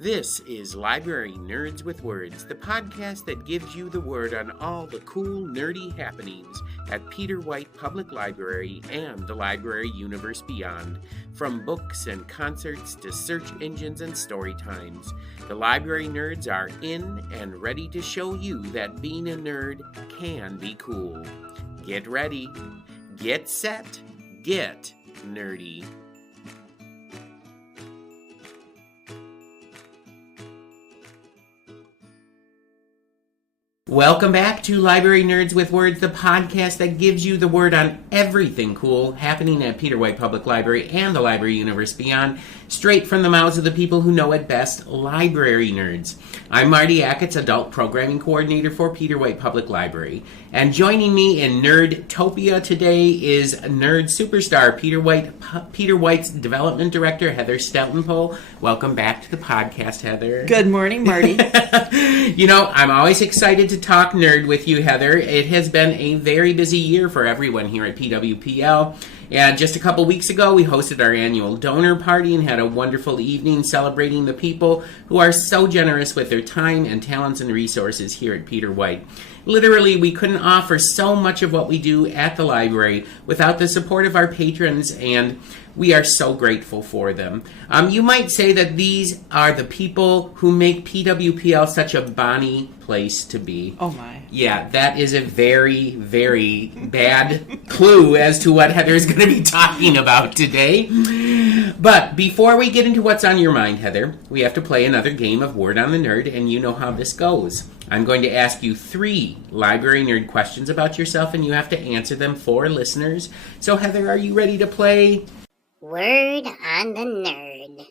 This is Library Nerds with Words, the podcast that gives you the word on all the cool, nerdy happenings at Peter White Public Library and the library universe beyond. From books and concerts to search engines and story times, the library nerds are in and ready to show you that being a nerd can be cool. Get ready, get set, get nerdy. Welcome back to Library Nerds with Words, the podcast that gives you the word on everything cool happening at Peter White Public Library and the library universe beyond, straight from the mouths of the people who know it best, library nerds. I'm Marty Achatz, Adult Programming Coordinator for Peter White Public Library. And joining me in Nerdtopia today is nerd superstar Peter White's Development Director, Heather Steltenpohl. Welcome back to the podcast, Heather. Good morning, Marty. You know, I'm always excited to talk nerd with you, Heather. It has been a very busy year for everyone here at PWPL. And just a couple weeks ago, we hosted our annual donor party and had a wonderful evening celebrating the people who are so generous with their time and talents and resources here at Peter White. Literally, we couldn't offer so much of what we do at the library without the support of our patrons, and we are so grateful for them. You might say that these are the people who make PWPL such a Bonnie place to be. Oh my. Yeah, that is a very, very bad clue as to what Heather is going to be talking about today. But before we get into what's on your mind, Heather, we have to play another game of Word on the Nerd, and you know how this goes. I'm going to ask you 3 library nerd questions about yourself, and you have to answer them for listeners. So, Heather, are you ready to play Word on the Nerd?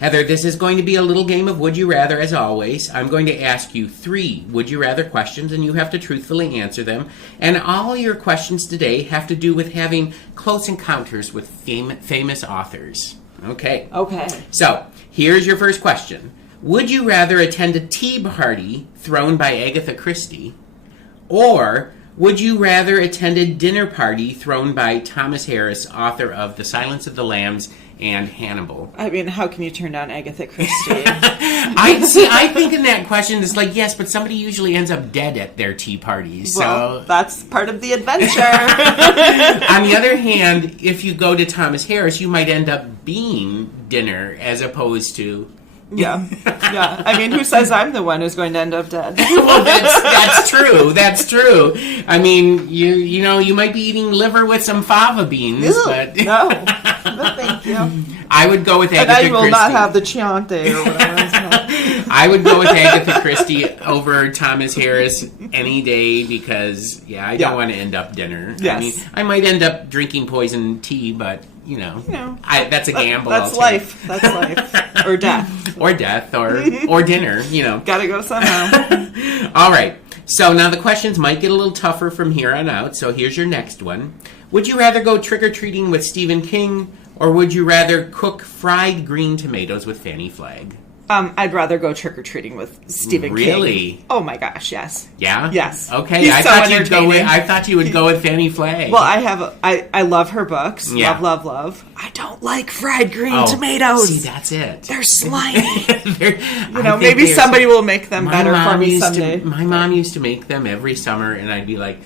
Heather, this is going to be a little game of Would You Rather, as always. I'm going to ask you 3 Would You Rather questions, and you have to truthfully answer them. And all your questions today have to do with having close encounters with famous authors. Okay. Okay. So, here's your first question. Would you rather attend a tea party thrown by Agatha Christie, or would you rather attend a dinner party thrown by Thomas Harris, author of The Silence of the Lambs and Hannibal? I mean, how can you turn down Agatha Christie? I think in that question, it's like, yes, but somebody usually ends up dead at their tea parties. Well, so that's part of the adventure. On the other hand, if you go to Thomas Harris, you might end up being dinner as opposed to... Yeah. I mean, who says I'm the one who's going to end up dead? Well, that's true. That's true. I mean, you know, you might be eating liver with some fava beans, Ew, but no, thank you. I would go with Agatha Christie. And I will not have the Chianti or whatever it's called. I would go with Agatha Christie over Thomas Harris any day because, I don't want to end up dinner. Yes. I mean, I might end up drinking poison tea, but, you know that's a gamble. That's life. That's life. Or death. Or death, or dinner, you know. Gotta go somehow. All right. So now the questions might get a little tougher from here on out. So here's your next one. Would you rather go trick-or-treating with Stephen King, or would you rather cook fried green tomatoes with Fannie Flagg? I'd rather go trick-or-treating with Stephen King. Really? Oh my gosh, yes. Yeah? Yes. Okay, He's I thought you would go with Fannie Flagg. Well, I love her books. Yeah. Love. I don't like fried green tomatoes. See, that's it. They're slimy. Maybe maybe somebody will make them better for me someday. My mom used to make them every summer, and I'd be like,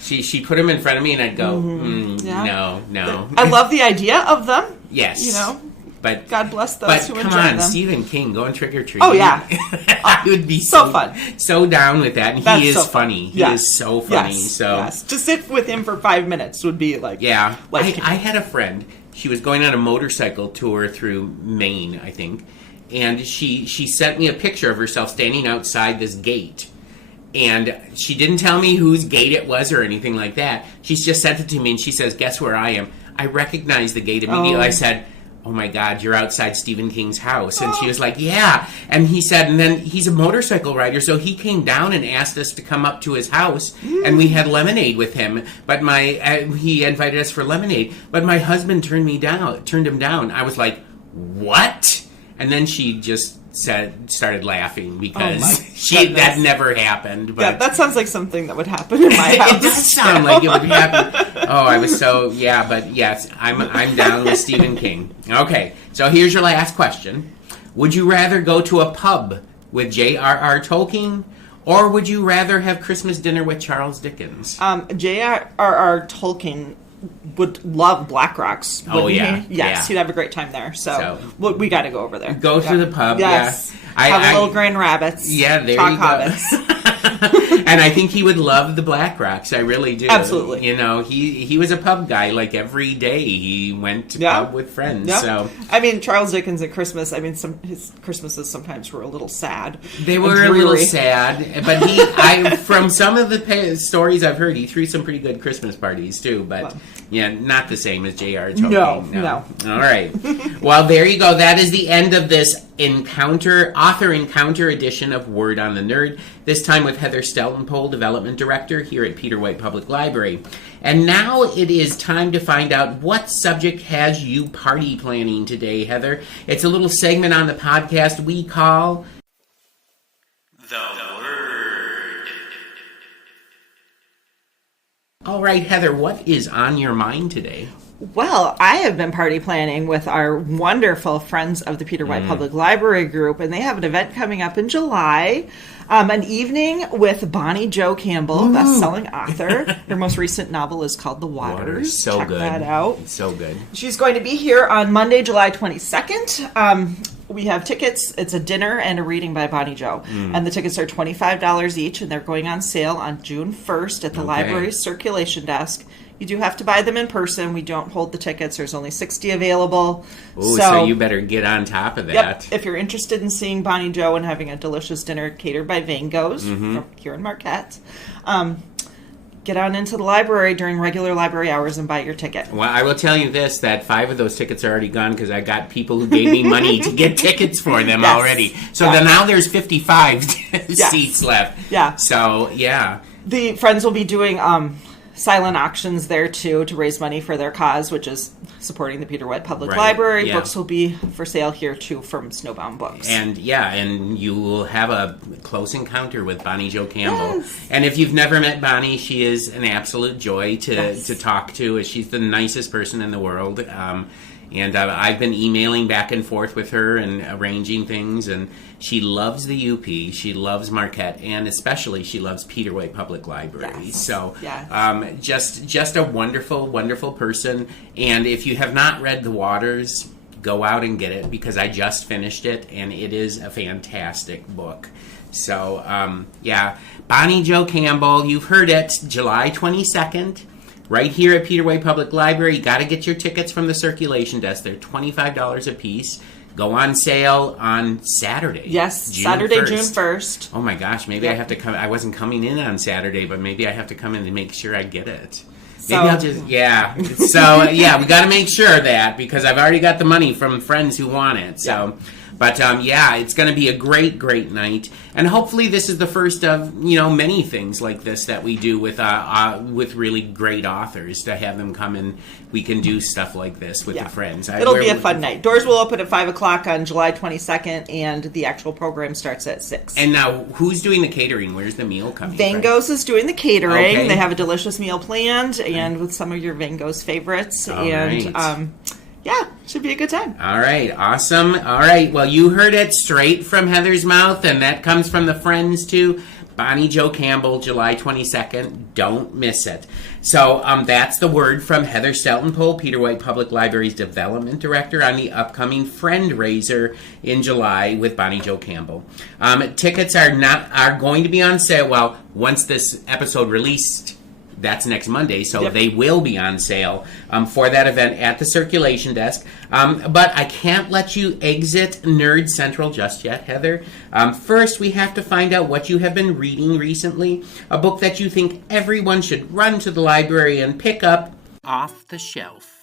she put them in front of me, and I'd go, no. I love the idea of them. Yes. But God bless those who enjoy them. But come on, Stephen King going trick-or-treating. Oh, yeah. I would be so fun. So down with that. And That's he is so funny. He yes. is so funny. Yes. So yes. To sit with him for 5 minutes would be like... Yeah. I had a friend. She was going on a motorcycle tour through Maine, I think. And she sent me a picture of herself standing outside this gate. And she didn't tell me whose gate it was or anything like that. She just sent it to me and she says, guess where I am? I recognized the gate immediately. I said... oh my God, you're outside Stephen King's house. And she was like, yeah. And he said, and then he's a motorcycle rider, so he came down and asked us to come up to his house, and we had lemonade with him. But he invited us for lemonade, but my husband turned him down. I was like, what? And then she just started laughing because that never happened. But yeah, that sounds like something that would happen in my house. It does sound like it would happen. Oh, I was so but yes, I'm down with Stephen King. Okay, so here's your last question. Would you rather go to a pub with J.R.R. Tolkien, or would you rather have Christmas dinner with Charles Dickens? J.R.R. Tolkien would love Black Rocks. Oh, yeah. He? Yes, he'd have a great time there. So we got to go over there. Go to the pub, yes. yeah. Have little Grand Rabbits. Yeah, there talk you go. Hobbits. And I think he would love the Black Rocks. I really do. Absolutely. You know, he was a pub guy. Like every day he went to pub with friends. Yeah. So I mean, Charles Dickens at Christmas, his Christmases sometimes were a little sad. they were a little sad. But from some of the stories I've heard, he threw some pretty good Christmas parties too. But yeah, not the same as J.R. Tolkien. No. All right. Well, there you go. That is the end of this author encounter edition of Word on the Nerd, this time with Heather Steltenpohl, Development Director here at Peter White Public Library. And now it is time to find out what subject has you party planning today, Heather. It's a little segment on the podcast we call The Word. All right, Heather, what is on your mind today? Well, I have been party planning with our wonderful friends of the Peter White Public Library group, and they have an event coming up in July, an evening with Bonnie Jo Campbell, best-selling author. Her most recent novel is called The Waters. So Check good. that out. So good. She's going to be here on Monday, July 22nd. We have tickets. It's a dinner and a reading by Bonnie Jo. And the tickets are $25 each, and they're going on sale on June 1st at the library's circulation desk. You do have to buy them in person. We don't hold the tickets. There's only 60 available. Ooh, so you better get on top of that. Yep. If you're interested in seeing Bonnie Jo and having a delicious dinner catered by Van Goghs from here in Marquette, get on into the library during regular library hours and buy your ticket. Well, I will tell you this, that 5 of those tickets are already gone because I got people who gave me money to get tickets for them already. So then now there's 55 seats left. Yeah. So, yeah. The friends will be doing silent auctions there too to raise money for their cause, which is supporting the Peter White Public Library. Books will be for sale here too from Snowbound Books. And you will have a close encounter with Bonnie Jo Campbell. Yes. And if you've never met Bonnie, she is an absolute joy to talk to. She's the nicest person in the world. And I've been emailing back and forth with her and arranging things. And she loves the UP. She loves Marquette. And especially she loves Peter White Public Library. Yes. So just a wonderful, wonderful person. And if you have not read The Waters, go out and get it because I just finished it. And it is a fantastic book. So, Bonnie Jo Campbell, you've heard it, July 22nd. Right here at Peter White Public Library. You got to get your tickets from the circulation desk. They're $25 a piece. Go on sale on Saturday. Yes, Saturday, June 1st. Oh my gosh, maybe I have to come. I wasn't coming in on Saturday, but maybe I have to come in and make sure I get it. Maybe I'll just, So, we got to make sure of that because I've already got the money from friends who want it. So, but it's going to be a great, great night. And hopefully this is the first of, many things like this that we do with really great authors to have them come and we can do stuff like this with the friends. It'll be a fun night. Doors will open at 5 o'clock on July 22nd and the actual program starts at 6. And now who's doing the catering? Where's the meal coming from? Van Goghs is doing the catering. Okay. They have a delicious meal planned and with some of your Van Goghs favorites. All right. Should be a good time. All right, awesome. All right, well, you heard it straight from Heather's mouth, and that comes from the friends, too. Bonnie Jo Campbell, July 22nd. Don't miss it. So that's the word from Heather Steltenpohl, Peter White Public Library's Development Director, on the upcoming Friend-Raiser in July with Bonnie Jo Campbell. Tickets are going to be on sale, well, once this episode released. That's next Monday, so they will be on sale for that event at the circulation desk. But I can't let you exit Nerd Central just yet, Heather. First, we have to find out what you have been reading recently, a book that you think everyone should run to the library and pick up off the shelf.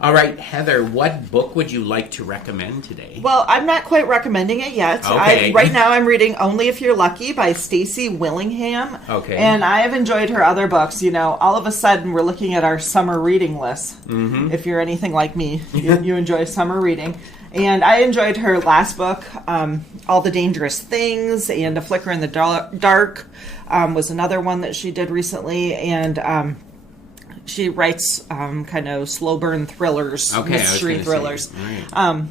All right, Heather, what book would you like to recommend today? Well, I'm not quite recommending it yet. Okay. Right now I'm reading Only If You're Lucky by Stacy Willingham. Okay. And I have enjoyed her other books. All of a sudden we're looking at our summer reading list. Mm-hmm. If you're anything like me, you enjoy summer reading. And I enjoyed her last book, All the Dangerous Things, and A Flicker in the Dark was another one that she did recently. And She writes kind of slow burn thrillers, mystery thrillers. Right.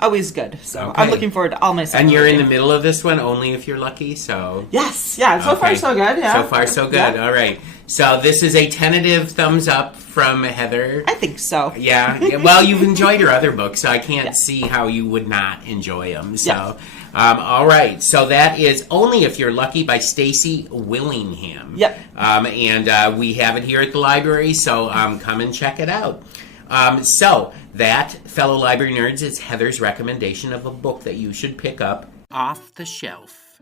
Always good. So I'm looking forward to all my summer And you're reading. in the middle of this one, only if you're lucky, so... Yes, yeah, so far so good, yeah. So far so good, all right. So this is a tentative thumbs up from Heather. I think so. Yeah. Well, you've enjoyed her other books, so I can't see how you would not enjoy them. So, all right. So that is Only If You're Lucky by Stacy Willingham. Yep. And we have it here at the library, so come and check it out. So that, fellow library nerds, is Heather's recommendation of a book that you should pick up off the shelf.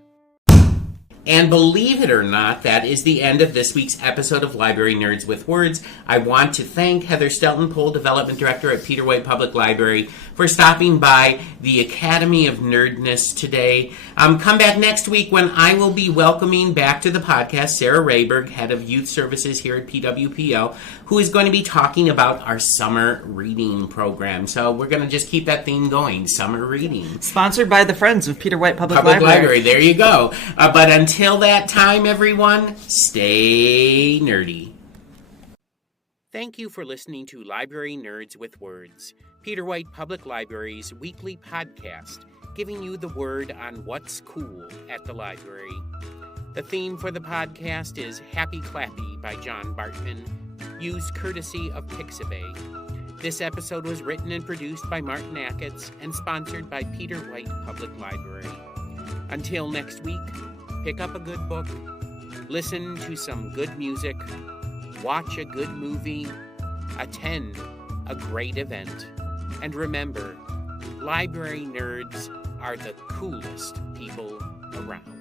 And believe it or not, that is the end of this week's episode of Library Nerds with Words. I want to thank Heather Steltenpohl, Development Director at Peter White Public Library, for stopping by the Academy of Nerdness today. Come back next week when I will be welcoming back to the podcast Sarah Rayberg, Head of Youth Services here at PWPL, who is going to be talking about our summer reading program. So we're going to just keep that theme going, summer reading. Sponsored by the Friends of Peter White Public Library. There you go. But until that time, everyone, stay nerdy. Thank you for listening to Library Nerds with Words, Peter White Public Library's weekly podcast, giving you the word on what's cool at the library. The theme for the podcast is Happy Clappy by John Bartman, used courtesy of Pixabay. This episode was written and produced by Martin Acketts and sponsored by Peter White Public Library. Until next week, pick up a good book, listen to some good music, watch a good movie, attend a great event, and remember, library nerds are the coolest people around.